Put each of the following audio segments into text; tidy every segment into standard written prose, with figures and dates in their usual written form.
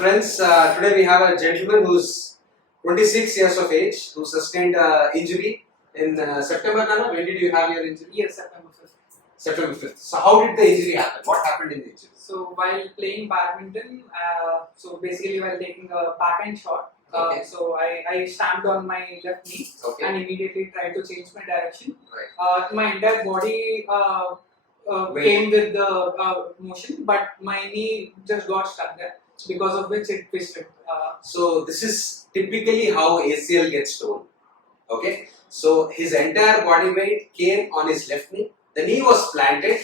friends, today we have a gentleman who's 26 years of age, who sustained injury in September. Nana, when did you have your injury? Yes, September 5th. September 5th. So how did the injury happen? What happened in the injury? So while playing badminton, so basically while taking a backhand shot, Okay. so I stamped on my left knee Okay. and immediately tried to change my direction. Right. My entire body Weight. came with the motion, but my knee just got stuck there, because of which it twisted. So this is typically how ACL gets torn. Okay. So his entire body weight came on his left knee. The knee was planted.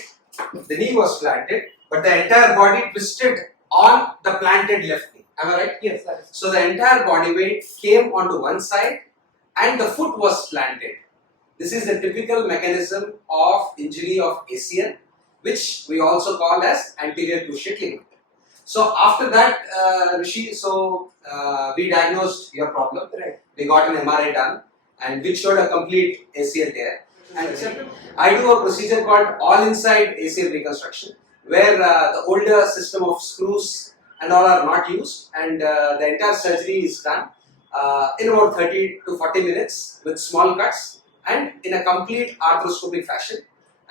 But the entire body twisted on the planted left knee. Am I right? Yes, that is. So the entire body weight came onto one side and the foot was planted. This is the typical mechanism of injury of ACL, which we also call as anterior cruciate ligament. So after that, Rishi, we diagnosed your problem. Right. We got an MRI done, and which showed a complete ACL tear. And I do a procedure called all inside ACL reconstruction, where the older system of screws and all are not used, and the entire surgery is done in about 30 to 40 minutes with small cuts and in a complete arthroscopic fashion.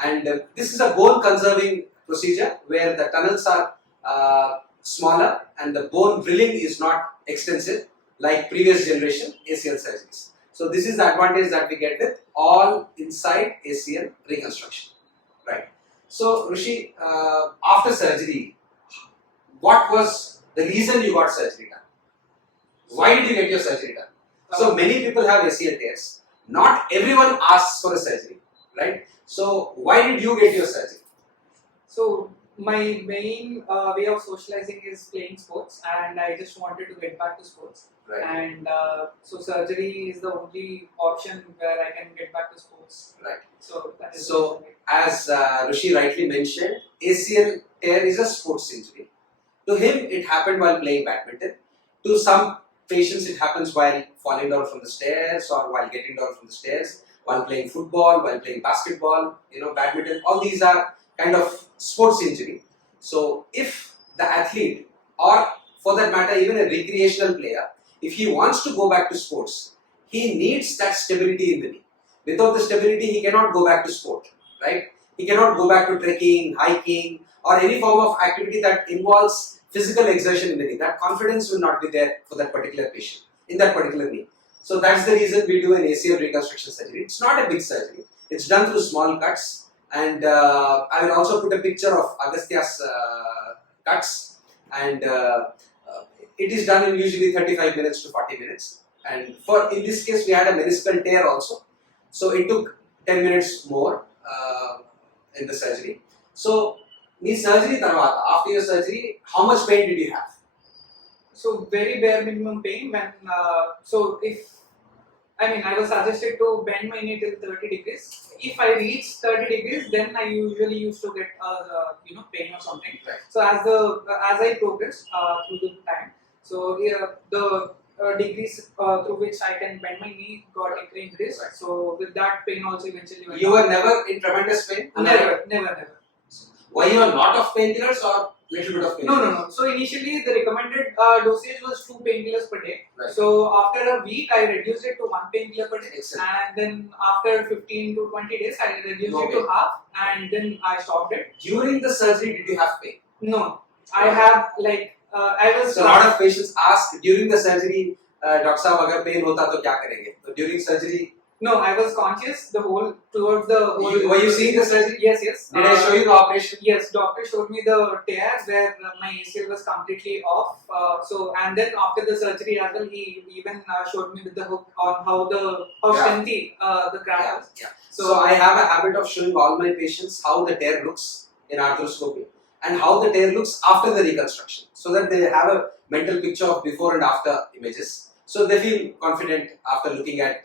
And this is a bone conserving procedure where the tunnels are smaller and the bone drilling is not extensive like previous generation ACL surgeries. So this is the advantage that we get with all inside ACL reconstruction, right? So Rishi, after surgery, what was the reason you got surgery done? Why did you get your surgery done? So many people have ACL tears. Not everyone asks for a surgery, right? So why did you get your surgery? So my main way of socializing is playing sports, and I just wanted to get back to sports. Right. And so surgery is the only option where I can get back to sports. Right. So that is So as Rishi rightly mentioned, ACL tear is a sports injury. To him, it happened while playing badminton. To some patients, it happens while falling down from the stairs or while getting down from the stairs, while playing football, while playing basketball, badminton. All these are kind of sports injury. So if the athlete, or for that matter, even a recreational player, if he wants to go back to sports, he needs that stability in the knee. Without the stability, he cannot go back to sport, right? He cannot go back to trekking, hiking, or any form of activity that involves physical exertion in the knee. That confidence will not be there for that particular patient, in that particular knee. So that's the reason we do an ACL reconstruction surgery. It's not a big surgery. It's done through small cuts. And I will also put a picture of Agastya's cuts. And it is done in usually 35 minutes to 40 minutes. And in this case, we had a meniscal tear also. So it took 10 minutes more in the surgery. So, surgery tarvata, after your surgery, how much pain did you have? So very bare minimum pain when I was suggested to bend my knee till 30 degrees. If I reach 30 degrees, then I usually used to get pain or something. Right. So as I progressed through the time, so the degrees through which I can bend my knee got increased. Right. So with that pain also eventually went. You were never in tremendous pain? Never. Were you on a lot of painkillers or little bit of painkillers? No. So initially the recommended dosage was 2 painkillers per day. Right. So after a week I reduced it to 1 painkiller per day. Excellent. And then after 15 to 20 days I reduced it to half, and then I stopped it. During the surgery, did you have pain? No. I have I was... So a lot of patients ask during the surgery, Dr. Sahab, agar pain hota to kya karenge? So during surgery... No, I was conscious towards the whole... Were you seeing the surgery? Yes. Did I show you the operation? Yes, doctor showed me the tear where my ACL was completely off. And then after the surgery as well, he even showed me with the hook on how strengthy the graft was. Yeah. So I have a habit of showing all my patients how the tear looks in arthroscopy and how the tear looks after the reconstruction, so that they have a mental picture of before and after images. So they feel confident after looking at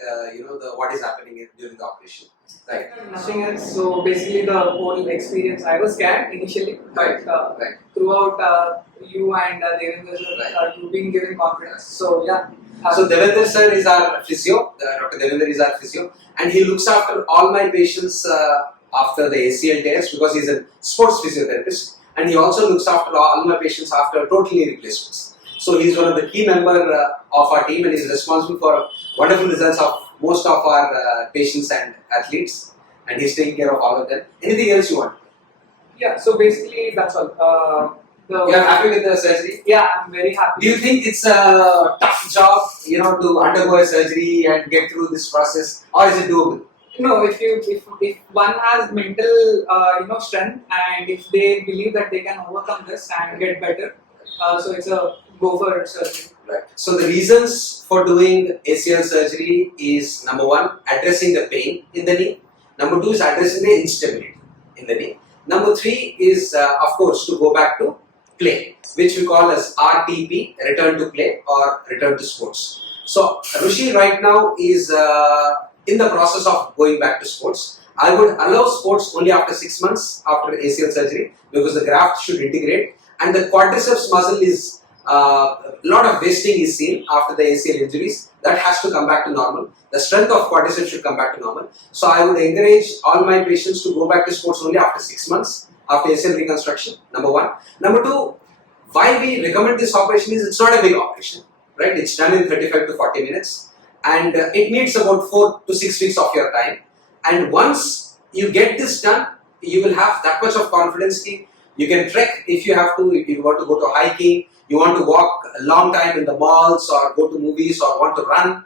what is happening during the operation. Right. Nothing else. So basically the whole experience, I was scared initially, but Right. throughout you and Devendra sir, you've been giving confidence. So yeah. So Devendra sir is our physio. Dr. Devendra is our physio, and he looks after all my patients after the ACL tears because he's a sports physiotherapist, and he also looks after all my patients after total knee replacements. So he's one of the key member of our team, and he's responsible for wonderful results of most of our patients and athletes, and he's taking care of all of them. Anything else you want? Yeah, so basically that's all. You are happy with the surgery? Yeah, I'm very happy. Do you think it's a tough job, to undergo a surgery and get through this process, or is it doable? No, if one has mental strength, and if they believe that they can overcome this and get better, so it's a go for surgery. Right. So the reasons for doing ACL surgery is, number one, addressing the pain in the knee. Number two is addressing the instability in the knee. Number three is, of course, to go back to play, which we call as RTP, return to play or return to sports. So Rishi right now is in the process of going back to sports. I would allow sports only after 6 months after ACL surgery, because the graft should integrate, and the quadriceps muscle is a lot of wasting is seen after the ACL injuries. That has to come back to normal. The strength of quadriceps should come back to normal. So I would encourage all my patients to go back to sports only after 6 months after ACL reconstruction, number one. Number two, why we recommend this operation is it's not a big operation, right? It's done in 35 to 40 minutes, and it needs about 4 to 6 weeks of your time. And once you get this done, you will have that much of confidence. You can trek if you have to, if you want to go to hiking, you want to walk a long time in the malls or go to movies or want to run.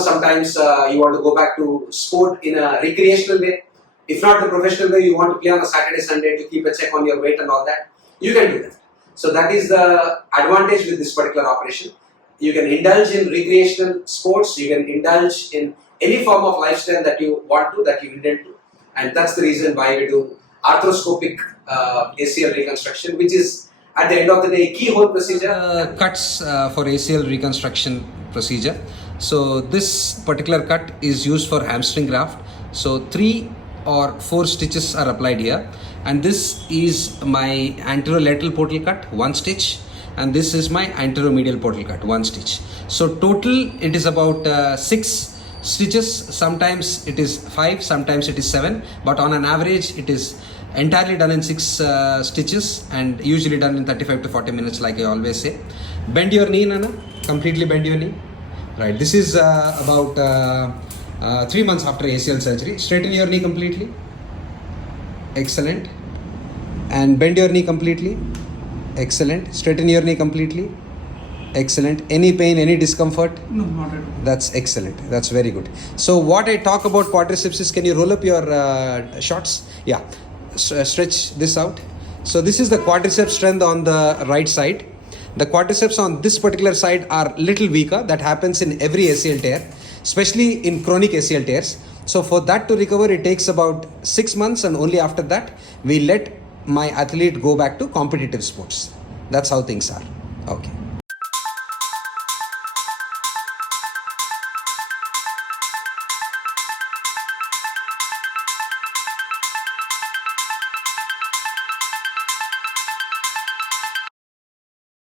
Sometimes you want to go back to sport in a recreational way. If not the professional way, you want to play on a Saturday, Sunday to keep a check on your weight and all that, you can do that. So that is the advantage with this particular operation. You can indulge in recreational sports, you can indulge in any form of lifestyle that you want to, that you intend to. And that's the reason why we do arthroscopic ACL reconstruction, which is at the end of the day keyhole procedure. Cuts for ACL reconstruction procedure. So this particular cut is used for hamstring graft. So 3 or 4 stitches are applied here, and this is my anterolateral portal cut, 1 stitch, and this is my anteromedial portal cut, 1 stitch. So total it is about 6 stitches. Sometimes it is 5, sometimes it is 7, but on an average it is entirely done in 6 stitches, and usually done in 35 to 40 minutes, like I always say. Bend your knee, Nana. Completely bend your knee. Right. This is about 3 months after ACL surgery. Straighten your knee completely. Excellent. And bend your knee completely. Excellent. Straighten your knee completely. Excellent. Any pain, any discomfort? No, not at all. That's excellent. That's very good. So what I talk about quadriceps is, can you roll up your shorts? Yeah. Stretch this out. So this is the quadriceps strength on the right side. The quadriceps on this particular side are little weaker. That happens in every ACL tear, especially in chronic ACL tears. So for that to recover, it takes about 6 months, and only after that we let my athlete go back to competitive sports. That's how things are. Okay.